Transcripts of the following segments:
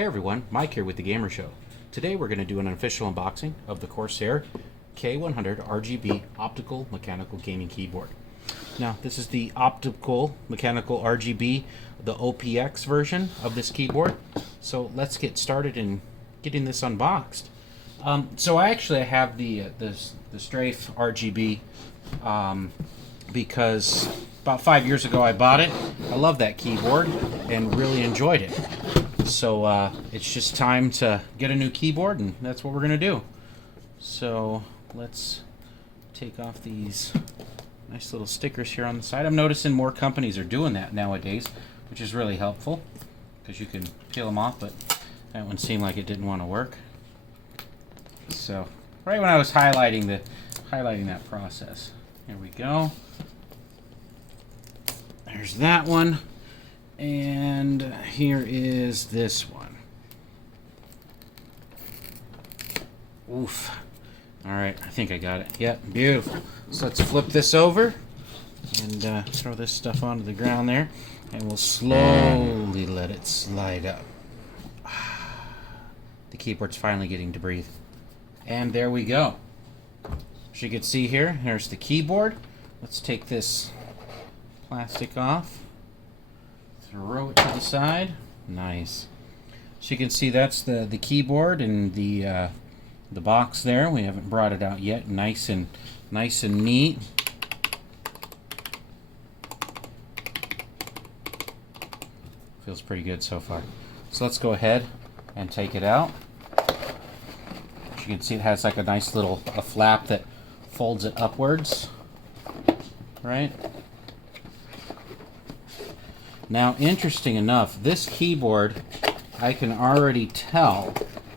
Hey everyone, Mike here with The Gamer Show. Today we're going to do an official unboxing of the Corsair K100 RGB Optical-Mechanical Gaming Keyboard. Now this is the Optical-Mechanical RGB, the OPX version of this keyboard. So let's get started in getting this unboxed. So I actually have the Strafe RGB because about 5 years ago I bought it. I love that keyboard and really enjoyed it. So it's just time to get a new keyboard, and that's what we're going to do. So let's take off these nice little stickers here on the side. I'm noticing more companies are doing that nowadays, which is really helpful because you can peel them off, but that one seemed like it didn't want to work. So right when I was highlighting that process. Here we go. There's that one. And here is this one. Oof. Alright, I think I got it. Yep, beautiful. So let's flip this over and throw this stuff onto the ground there. And we'll slowly let it slide up. The keyboard's finally getting to breathe. And there we go. As you can see here, here's the keyboard. Let's take this plastic off. Throw it to the side. Nice. So you can see that's the keyboard and the box there. We haven't brought it out yet. Nice and neat. Feels pretty good so far. So let's go ahead and take it out. As you can see, it has like a nice little flap that folds it upwards. Right? Now, interesting enough, this keyboard, I can already tell,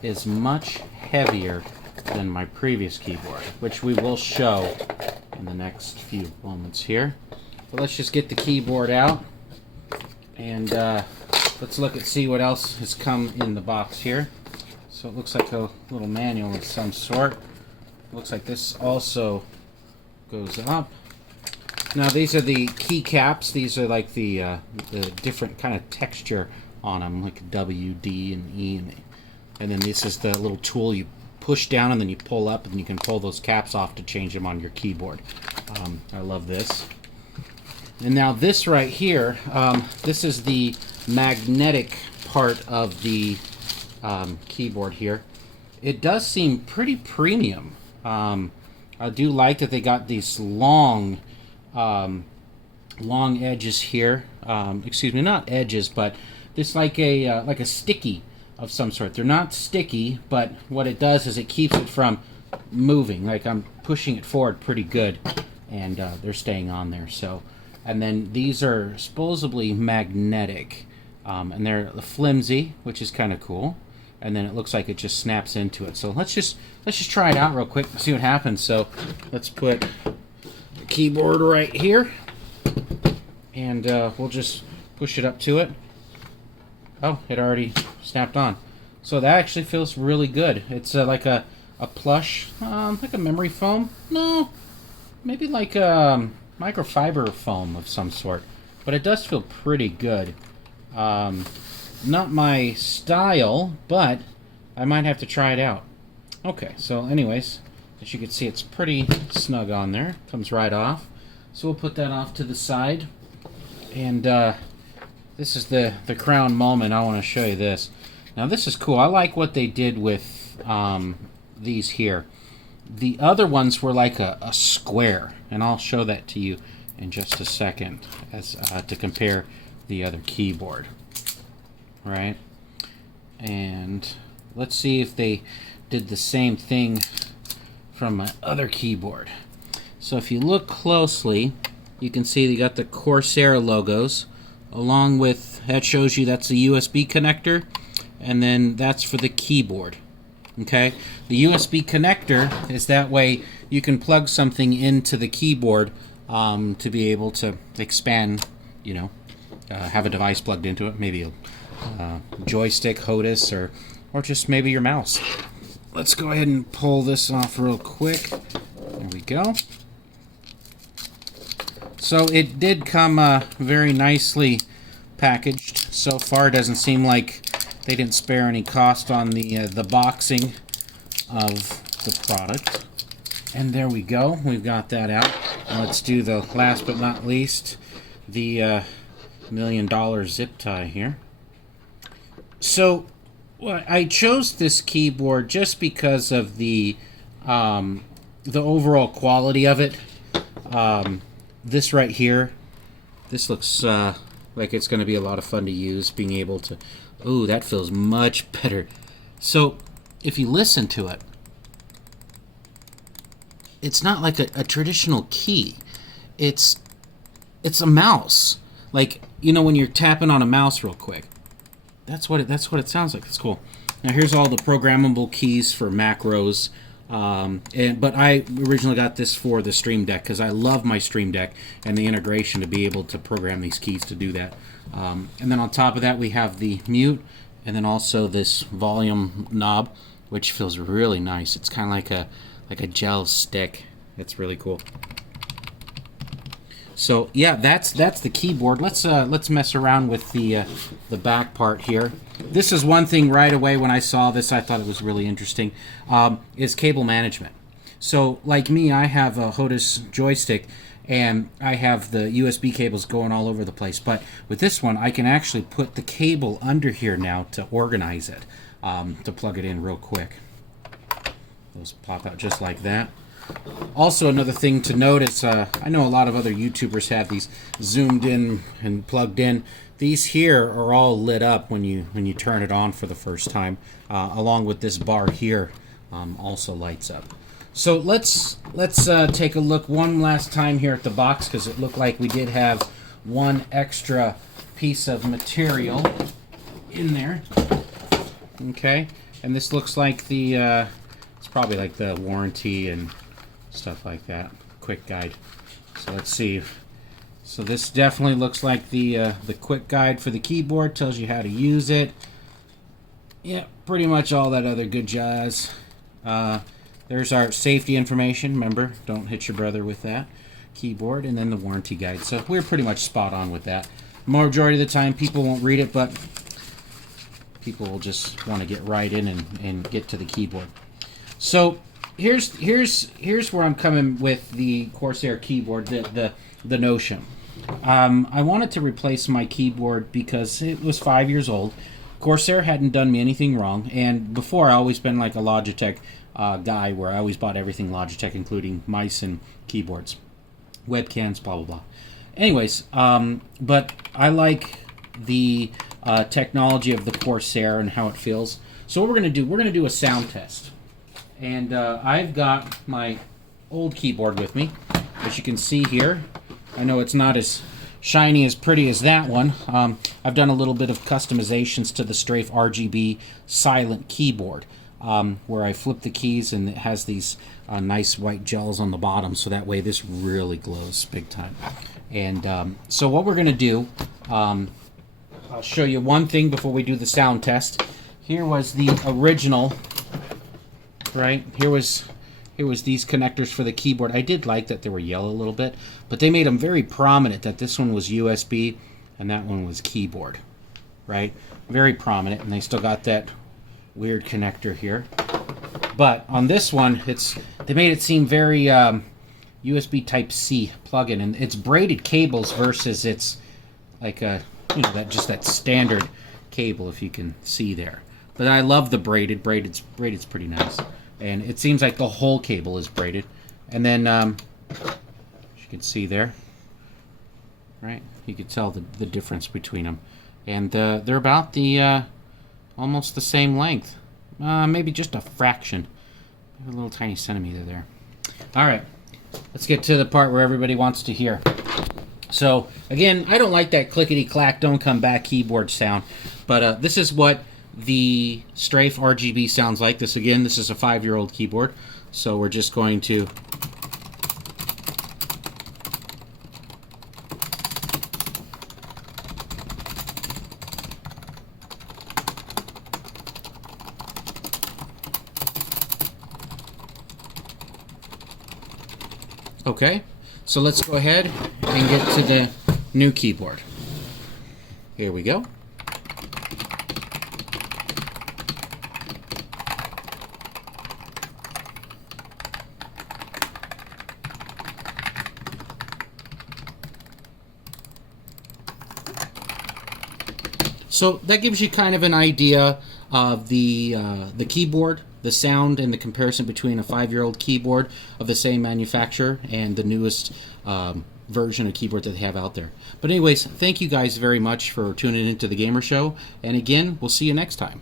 is much heavier than my previous keyboard, which we will show in the next few moments here. So let's just get the keyboard out, and let's look and see what else has come in the box here. So it looks like a little manual of some sort. Looks like this also goes up. Now these are the keycaps. These are like the different kind of texture on them, like W, D, and E. And then this is the little tool you push down and then you pull up, and you can pull those caps off to change them on your keyboard. I love this. And now this right here, this is the magnetic part of the keyboard here. It does seem pretty premium. I do like that they got these long edges here. Excuse me, not edges, but this like a sticky of some sort. They're not sticky, but what it does is it keeps it from moving. Like I'm pushing it forward pretty good, and they're staying on there. So, and then these are supposedly magnetic, and they're flimsy, which is kind of cool. And then it looks like it just snaps into it. So let's just try it out real quick and see what happens. So let's put keyboard right here, and we'll just push it up to it. Oh, it already snapped on. So that actually feels really good. It's like a plush, like a memory foam. No, maybe like a microfiber foam of some sort. But it does feel pretty good. Not my style, but I might have to try it out. Okay, so anyways, as you can see, it's pretty snug on there. Comes right off. So we'll put that off to the side. And this is the crown moment. I want to show you this. Now this is cool. I like what they did with these here. The other ones were like a square. And I'll show that to you in just a second as to compare the other keyboard. Right? And let's see if they did the same thing from my other keyboard. So if you look closely, you can see they got the Corsair logos, along with, that shows you that's the USB connector, and then that's for the keyboard. Okay? The USB connector is that way you can plug something into the keyboard to be able to expand, you know, have a device plugged into it, maybe a joystick, HOTAS, or just maybe your mouse. Let's go ahead and pull this off real quick. There we go. So it did come very nicely packaged. So far, it doesn't seem like They didn't spare any cost on the boxing of the product. And there we go. We've got that out. And let's do the last but not least, the $1 million zip tie here. So I chose this keyboard just because of the overall quality of it. This right here, this looks like it's going to be a lot of fun to use. Being able to, ooh, that feels much better. So if you listen to it, it's not like a traditional key. It's a mouse. Like, you know, when you're tapping on a mouse real quick. That's what it sounds like. It's cool. Now here's all the programmable keys for macros. But I originally got this for the Stream Deck because I love my Stream Deck and the integration to be able to program these keys to do that. And then on top of that we have the mute, and then also this volume knob, which feels really nice. It's kind of like a gel stick. It's really cool. So yeah, that's the keyboard. Let's mess around with the back part here. This is one thing right away when I saw this I thought it was really interesting, is cable management. So like me, I have a HOTAS joystick and I have the USB cables going all over the place, but with this one I can actually put the cable under here now to organize it, to plug it in real quick. Those pop out just like that. Also, another thing to notice, I know a lot of other YouTubers have these zoomed in and plugged in. These here are all lit up when you turn it on for the first time, along with this bar here also lights up. So let's take a look one last time here at the box, because it looked like we did have one extra piece of material in there. Okay, and this looks like the it's probably like the warranty and stuff like that, quick guide. So let's see. So this definitely looks like the quick guide for the keyboard, tells you how to use it. Yeah, pretty much all that other good jazz. There's our safety information. Remember, don't hit your brother with that keyboard, and then the warranty guide. So we're pretty much spot on with that. Majority of the time people won't read it, but people will just want to get right in and get to the keyboard. So here's where I'm coming with the Corsair keyboard, the Notion. I wanted to replace my keyboard because it was 5 years old. Corsair hadn't done me anything wrong, and before I always been like a Logitech guy, where I always bought everything Logitech, including mice and keyboards, webcams, blah blah blah. Anyways, but I like the technology of the Corsair and how it feels. So what we're gonna do a sound test. And I've got my old keyboard with me, as you can see here. I know it's not as shiny, as pretty as that one. I've done a little bit of customizations to the Strafe RGB silent keyboard, where I flip the keys and it has these nice white gels on the bottom, so that way this really glows big time. And so what we're going to do, I'll show you one thing before we do the sound test. Here was the original. Right, here was these connectors for the keyboard. I did like that they were yellow a little bit, but they made them very prominent that this one was USB and that one was keyboard, right? Very prominent, and they still got that weird connector here. But on this one, they made it seem very USB Type-C plug-in, and it's braided cables versus it's like a, you know, that standard cable, if you can see there. But I love the braided. Braided's pretty nice. And it seems like the whole cable is braided. And then, as you can see there, right? You can tell the difference between them. And they're about the almost the same length. Maybe just a fraction. A little tiny centimeter there. All right, let's get to the part where everybody wants to hear. So, again, I don't like that clickety-clack, don't come back keyboard sound. But this is what the Strafe RGB sounds like. This is a 5-year-old keyboard, so we're just going to okay, so let's go ahead and get to the new keyboard. Here we go. So that gives you kind of an idea of the keyboard, the sound, and the comparison between a 5-year-old keyboard of the same manufacturer and the newest version of keyboard that they have out there. But anyways, thank you guys very much for tuning into the Gamer Show, and again, we'll see you next time.